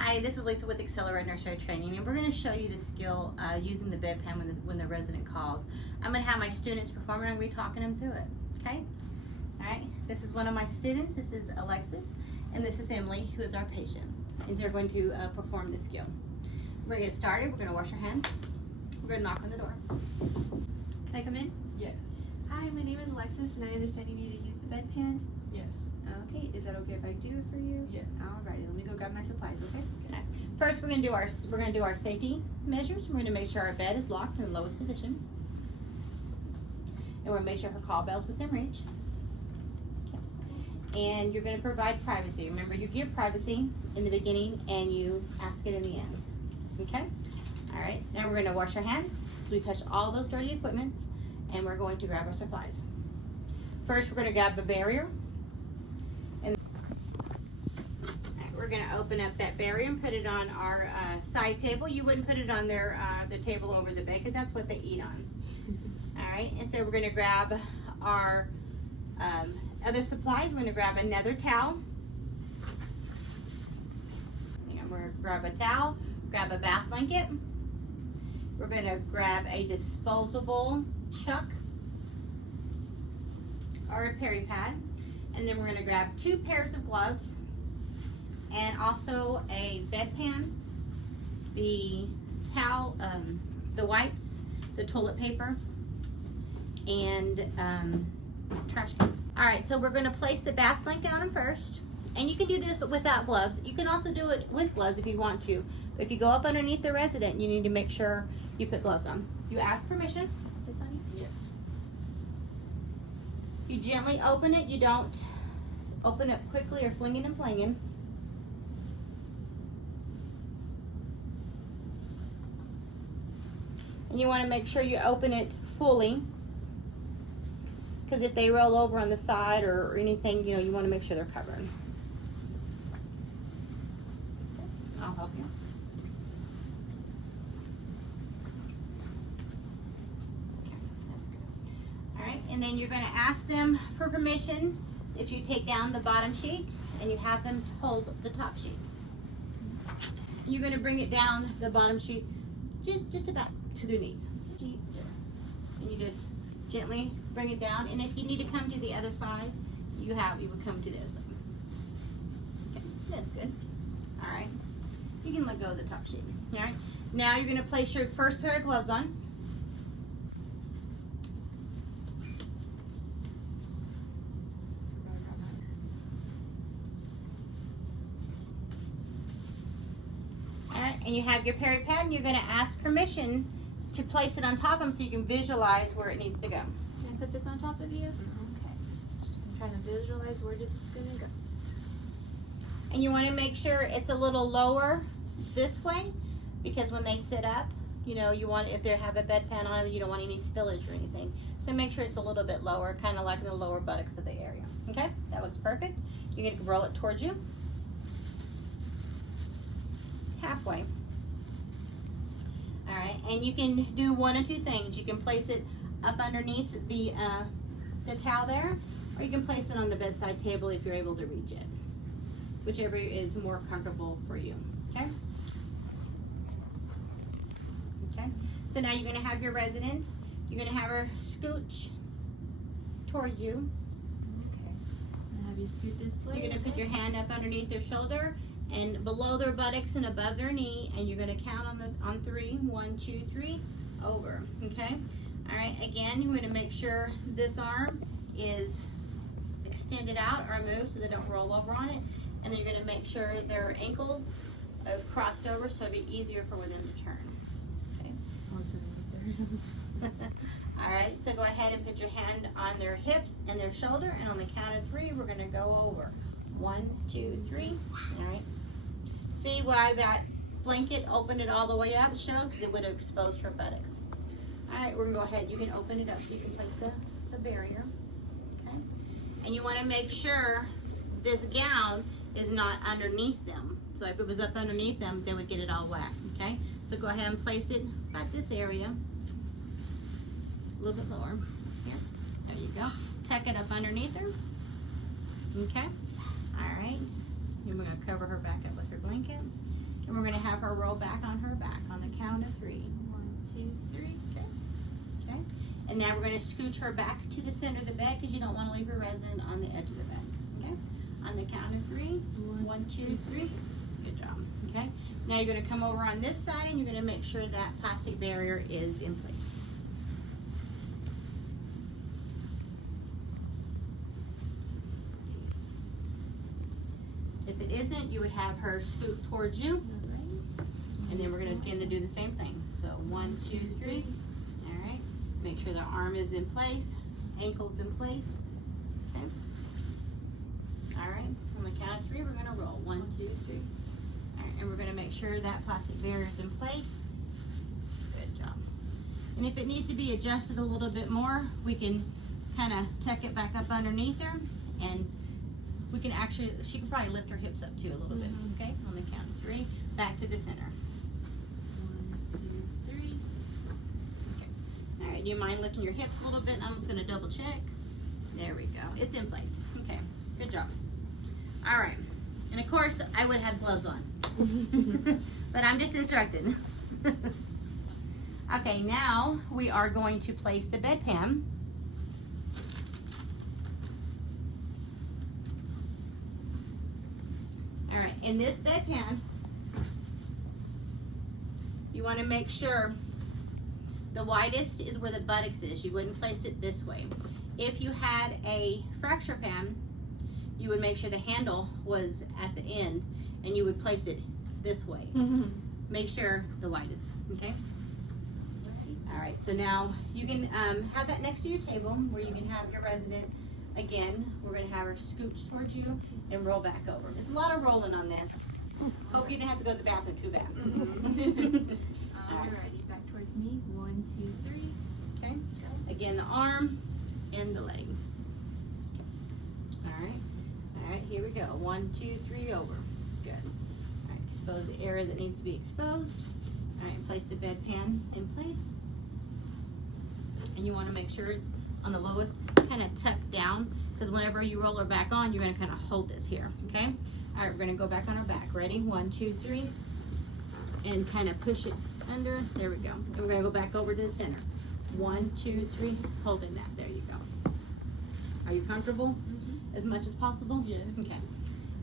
Hi, this is Lisa with Accelerate Nursery Training, and we're going to show you the skill using the bedpan when the resident calls. I'm going to have my students perform, and I'm going to be talking them through it. Okay? All right. This is one of my students. This is Alexis, and this is Emily, who is our patient, and they're going to perform this skill. We're going to get started. We're going to wash our hands. We're going to knock on the door. Can I come in? Yes. Hi, my name is Alexis, and I understand you need to use the bedpan. Yes. Okay, is that okay if I do it for you? Yes. Alrighty, let me go grab my supplies, okay? Okay. First, we're going to do our safety measures. We're going to make sure our bed is locked in the lowest position, and we're going to make sure her call bell's within reach. Okay. And you're going to provide privacy. Remember, you give privacy in the beginning, and you ask it in the end. Okay. All right. Now we're going to wash our hands, so we touch all those dirty equipment, and we're going to grab our supplies. First, we're going to grab a barrier. We're going to open up that barrier and put it on our side table. You wouldn't put it on the table over the bed because that's what they eat on. All right, and so we're going to grab our other supplies. We're going to grab another towel. And we're going to grab a towel, grab a bath blanket. We're going to grab a disposable chuck or a peri pad. And then we're going to grab 2 pairs of gloves, and also a bedpan, the towel, the wipes, the toilet paper, and trash can. All right, so we're going to place the bath blanket on them first, and you can do this without gloves. You can also do it with gloves if you want to. But if you go up underneath the resident, you need to make sure you put gloves on. You ask permission. This on you? Yes. You gently open it. You don't open it quickly or flinging and flinging. And you want to make sure you open it fully, because if they roll over on the side or anything, you know, you want to make sure they're covered. Okay. I'll help you. Okay, that's good. All right, and then you're going to ask them for permission if you take down the bottom sheet and you have them hold the top sheet. You're going to bring it down the bottom sheet just about to their knees. Yes. And you just gently bring it down. And if you need to come to the other side, you would come to this. Okay, that's good. All right. You can let go of the top sheet. All right. Now you're going to place your first pair of gloves on. All right, and you have your peri pad, and you're going to ask permission to place it on top of them so you can visualize where it needs to go. Can I put this on top of you? Okay. Just trying to visualize where this is going to go. And you want to make sure it's a little lower this way, because when they sit up, you know, you want, if they have a bedpan on it, you don't want any spillage or anything. So make sure it's a little bit lower, kind of like in the lower buttocks of the area. Okay, that looks perfect. You're going to roll it towards you. Halfway. All right, and you can do one of 2 things. You can place it up underneath the towel there, or you can place it on the bedside table if you're able to reach it. Whichever is more comfortable for you. Okay. Okay. So now you're going to have your resident. You're going to have her scooch toward you. Okay. And have you scoot this way? You're going to put your hand up underneath their shoulder and below their buttocks and above their knee, and you're going to count on 3. 1, 2, 3, over. Okay. All right. Again, you're going to make sure this arm is extended out or moved so they don't roll over on it, and then you're going to make sure their ankles are crossed over so it'll be easier for them to turn. Okay. All right. So go ahead and put your hand on their hips and their shoulder, and on the count of 3, we're going to go over. 1, 2, 3. All right. See why that blanket opened it all the way up? Show, because it would have exposed her buttocks. All right, we're gonna go ahead. You can open it up so you can place the barrier. Okay. And you want to make sure this gown is not underneath them. So if it was up underneath them, they would get it all wet. Okay. So go ahead and place it about this area, a little bit lower. Here. There you go. Tuck it up underneath her. Okay. All right. Then we're going to cover her back up with her blanket. And we're gonna have her roll back on her back on the count of 3. 1, 2, 3. Okay. And now we're gonna scooch her back to the center of the bed because you don't wanna leave your resident on the edge of the bed. Okay. On the count of 3. 1, 2, 3. Good job. Okay. Now you're gonna come over on this side and you're gonna make sure that plastic barrier is in place. If it isn't, you would have her scoot towards you. And then we're gonna begin to do the same thing. So 1, 2, 3. All right. Make sure the arm is in place, ankle's in place. Okay. All right. On the count of 3, we're gonna roll. 1, 2, 3. All right. And we're gonna make sure that plastic barrier is in place. Good job. And if it needs to be adjusted a little bit more, we can kind of tuck it back up underneath her, and we can actually, she can probably lift her hips up too a little bit. Okay. On the count of 3, back to the center. 1, 2, 3. All right, do you mind lifting your hips a little bit? I'm just gonna double check. There we go, it's in place. Okay, good job. All right, and of course, I would have gloves on, but I'm just instructed. Okay, now we are going to place the bedpan. All right, in this bedpan, you wanna make sure the widest is where the buttocks is. You wouldn't place it this way. If you had a fracture pan, you would make sure the handle was at the end and you would place it this way. Make sure the widest, okay? All right, so now you can have that next to your table where you can have your resident. Again, we're gonna have her scooch towards you and roll back over. There's a lot of rolling on this. Hope you didn't have to go to the bathroom too bad. Alrighty, back towards me. 1, 2, 3. Okay. Again, the arm and the leg. All right. All right. Here we go. 1, 2, 3 over. Good. All right. Expose the area that needs to be exposed. All right. Place the bedpan in place. And you want to make sure it's on the lowest, kind of tucked down, because whenever you roll her back on, you're going to kind of hold this here. Okay. All right. We're going to go back on her back. Ready? 1, 2, 3. And kind of push it under. There we go. And we're going to go back over to the center. 1, 2, 3. Holding that. There you go. Are you comfortable? As much as possible? Yes. Okay.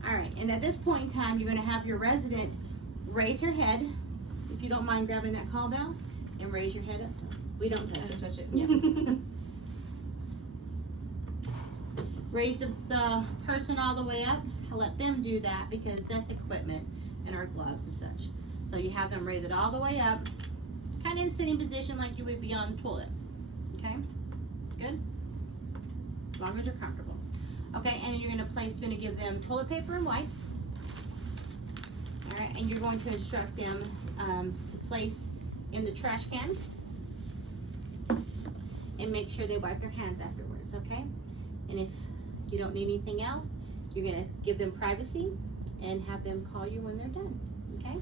All right. And at this point in time, you're going to have your resident raise her head. If you don't mind grabbing that call bell and raise your head up. We don't touch it. Touch it. Yeah. Raise the person all the way up. Let them do that because that's equipment and our gloves and such. So you have them raise it all the way up, kind of in sitting position like you would be on the toilet. Okay, good. As long as you're comfortable. Okay, and then you're going to give them toilet paper and wipes. All right, and you're going to instruct them to place in the trash can and make sure they wipe their hands afterwards. Okay, and if you don't need anything else, you're going to give them privacy and have them call you when they're done. Okay.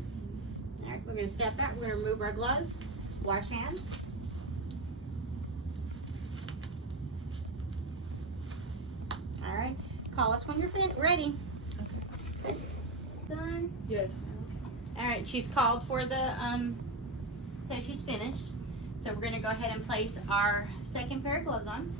All right, we're going to step back. We're going to remove our gloves, wash hands. All right, call us when you're ready. Okay. Done? Yes. All right, she's called for the, say she's finished. So we're going to go ahead and place our second pair of gloves on.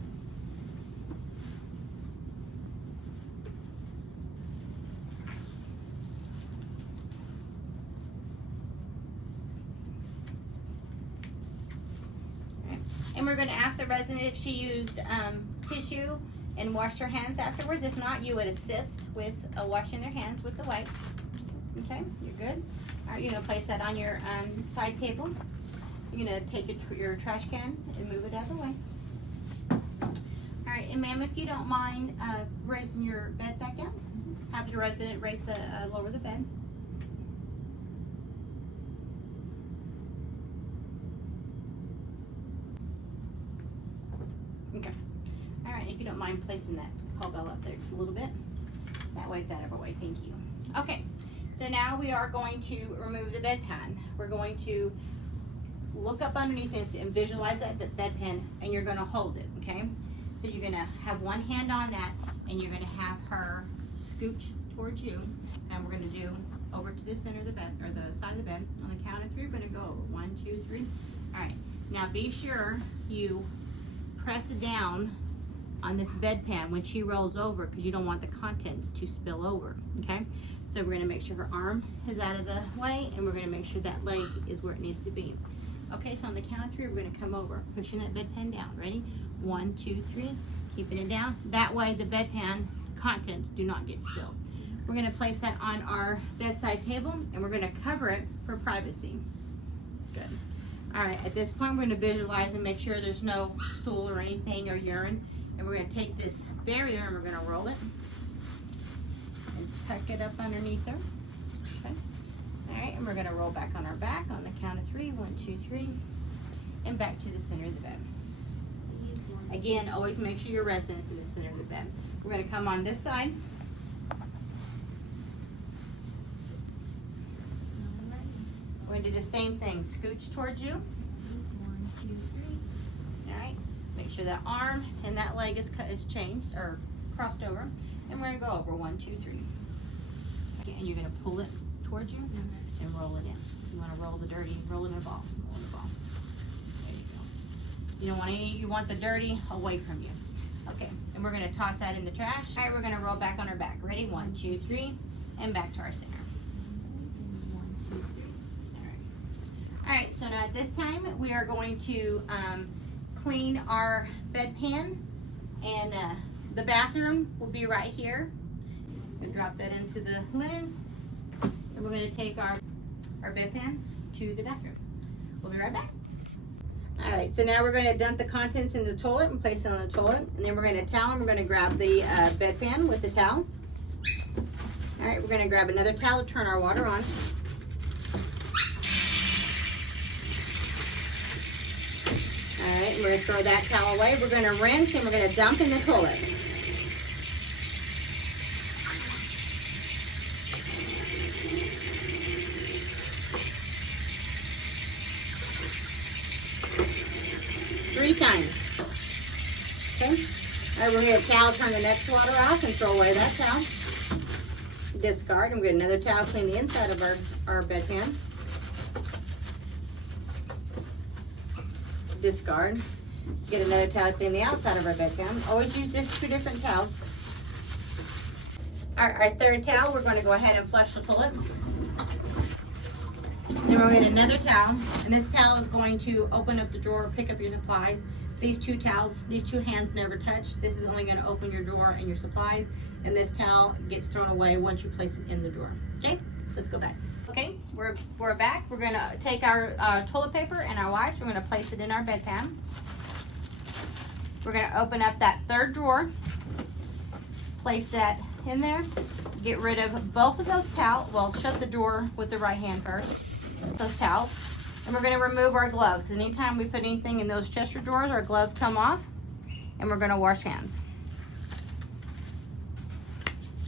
And we're going to ask the resident if she used tissue and washed her hands afterwards. If not, you would assist with washing their hands with the wipes. Okay, you're good. All right, you're going to place that on your side table. You're going to take your trash can and move it out of the way. All right, and ma'am, if you don't mind raising your bed back down, have your resident lower the bed. Okay. All right, if you don't mind placing that call bell up there just a little bit. That way it's out of our way, thank you. Okay, so now we are going to remove the bedpan. We're going to look up underneath this and visualize that bedpan, and you're gonna hold it, okay? So you're gonna have one hand on that, and you're gonna have her scooch towards you, and we're gonna do over to the center of the bed, or the side of the bed. On the count of 3, we're gonna go over. 1, 2, 3. All right, now be sure you press down on this bedpan when she rolls over, because you don't want the contents to spill over, okay? So we're gonna make sure her arm is out of the way, and we're gonna make sure that leg is where it needs to be. Okay, so on the count of 3, we're gonna come over, pushing that bedpan down. Ready? 1, 2, 3, keeping it down. That way the bedpan contents do not get spilled. We're gonna place that on our bedside table, and we're gonna cover it for privacy. Good. All right, at this point, we're gonna visualize and make sure there's no stool or anything or urine. And we're gonna take this barrier and we're gonna roll it and tuck it up underneath her. Okay. All right, and we're gonna roll back on our back on the count of 3. 1, 2, 3, and back to the center of the bed. Again, always make sure your resident's in the center of the bed. We're gonna come on this side. We're gonna do the same thing. Scooch towards you. 1, 2, 3. All right. Make sure that arm and that leg is changed or crossed over, and we're gonna go over. 1, 2, 3. Okay, and you're gonna pull it towards you and roll it in. You want to roll the dirty, roll it in a ball. Roll in a ball. There you go. You don't want any. You want the dirty away from you. Okay, and we're gonna toss that in the trash. All right, we're gonna roll back on our back. Ready? 1, 2, 3, and back to our center. 1, 2, 3. All right, so now at this time, we are going to clean our bedpan, and the bathroom will be right here. We'll drop that into the linens, and we're going to take our bedpan to the bathroom. We'll be right back. All right, so now we're going to dump the contents in the toilet and place it on the toilet, and then we're going to towel, and we're going to grab the bedpan with the towel. All right, we're going to grab another towel to turn our water on. All right, we're gonna throw that towel away. We're gonna rinse and we're gonna dump in the toilet. Three times. Okay. All right, we're gonna towel, turn the next water off and throw away that towel. Discard, and we're gonna get another towel, clean the inside of our bedpan. Discard. Get another towel, clean the outside of our bedpan. Always use just 2 different towels. Our third towel, we're going to go ahead and flush the toilet. Then we're going to get another towel, and this towel is going to open up the drawer, pick up your supplies. These 2 towels, these 2 hands never touch. This is only going to open your drawer and your supplies, and this towel gets thrown away once you place it in the drawer. Okay, let's go back. Okay, we're back. We're gonna take our toilet paper and our wipes. We're gonna place it in our bedpan. We're gonna open up that third drawer, place that in there, get rid of both of those towels. Well, shut the drawer with the right hand first, those towels. And we're gonna remove our gloves, because anytime we put anything in those Chester drawers, our gloves come off, and we're gonna wash hands.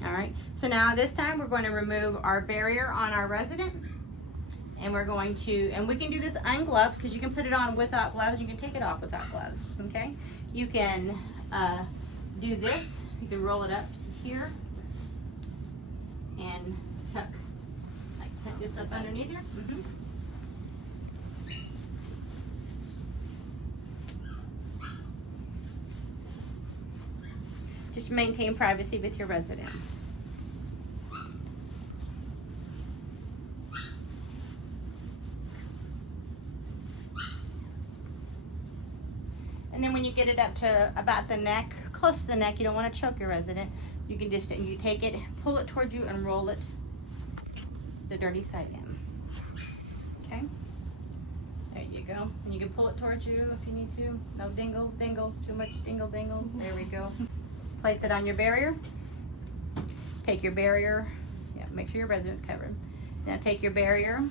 All right, so now this time we're going to remove our barrier on our resident, and we're going to, and we can do this ungloved, because you can put it on without gloves, you can take it off without gloves, okay? You can do this, you can roll it up here, and tuck this up underneath her. Just maintain privacy with your resident. And then when you get it up to about the neck, close to the neck, you don't want to choke your resident. You can just, you take it, pull it towards you, and roll it the dirty side in. Okay? There you go. And you can pull it towards you if you need to. No dingles, too much dingles. There we go. Place it on your barrier. Take your barrier, make sure your resident's covered. Now take your barrier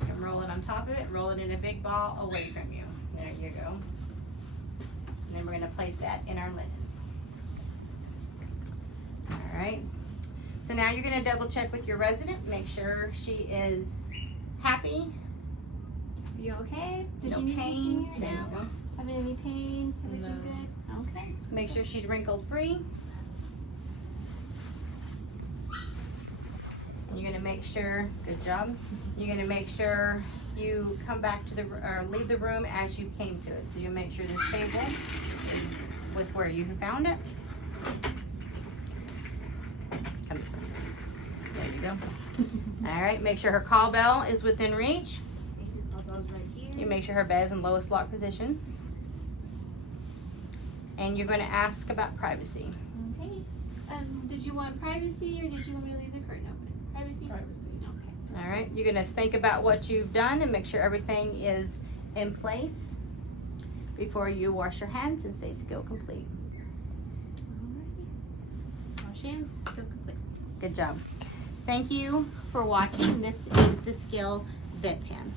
and roll it on top of it. Roll it in a big ball away from you. There you go. And then we're going to place that in our linens. All right. So now you're going to double check with your resident. Make sure she is happy. Are you okay? Did no you need pain. anything right now? Having any pain? Everything good? Okay. Make sure she's wrinkle free. You're going gonna make sure, good job. You're gonna make sure you come back to or leave the room as you came to it. So you make sure this table is with where you found it. Come this way. There you go. All right, make sure her call bell is within reach. Elbows right here. You make sure her bed is in lowest lock position. And you're gonna ask about privacy. Okay. Did you want privacy or did you want me to leave the curtain open? Privacy? Privacy. Okay. All right, you're gonna think about what you've done and make sure everything is in place before you wash your hands and say skill complete. Alrighty. Wash hands, skill complete. Good job. Thank you for watching. This is the skill Bedpan.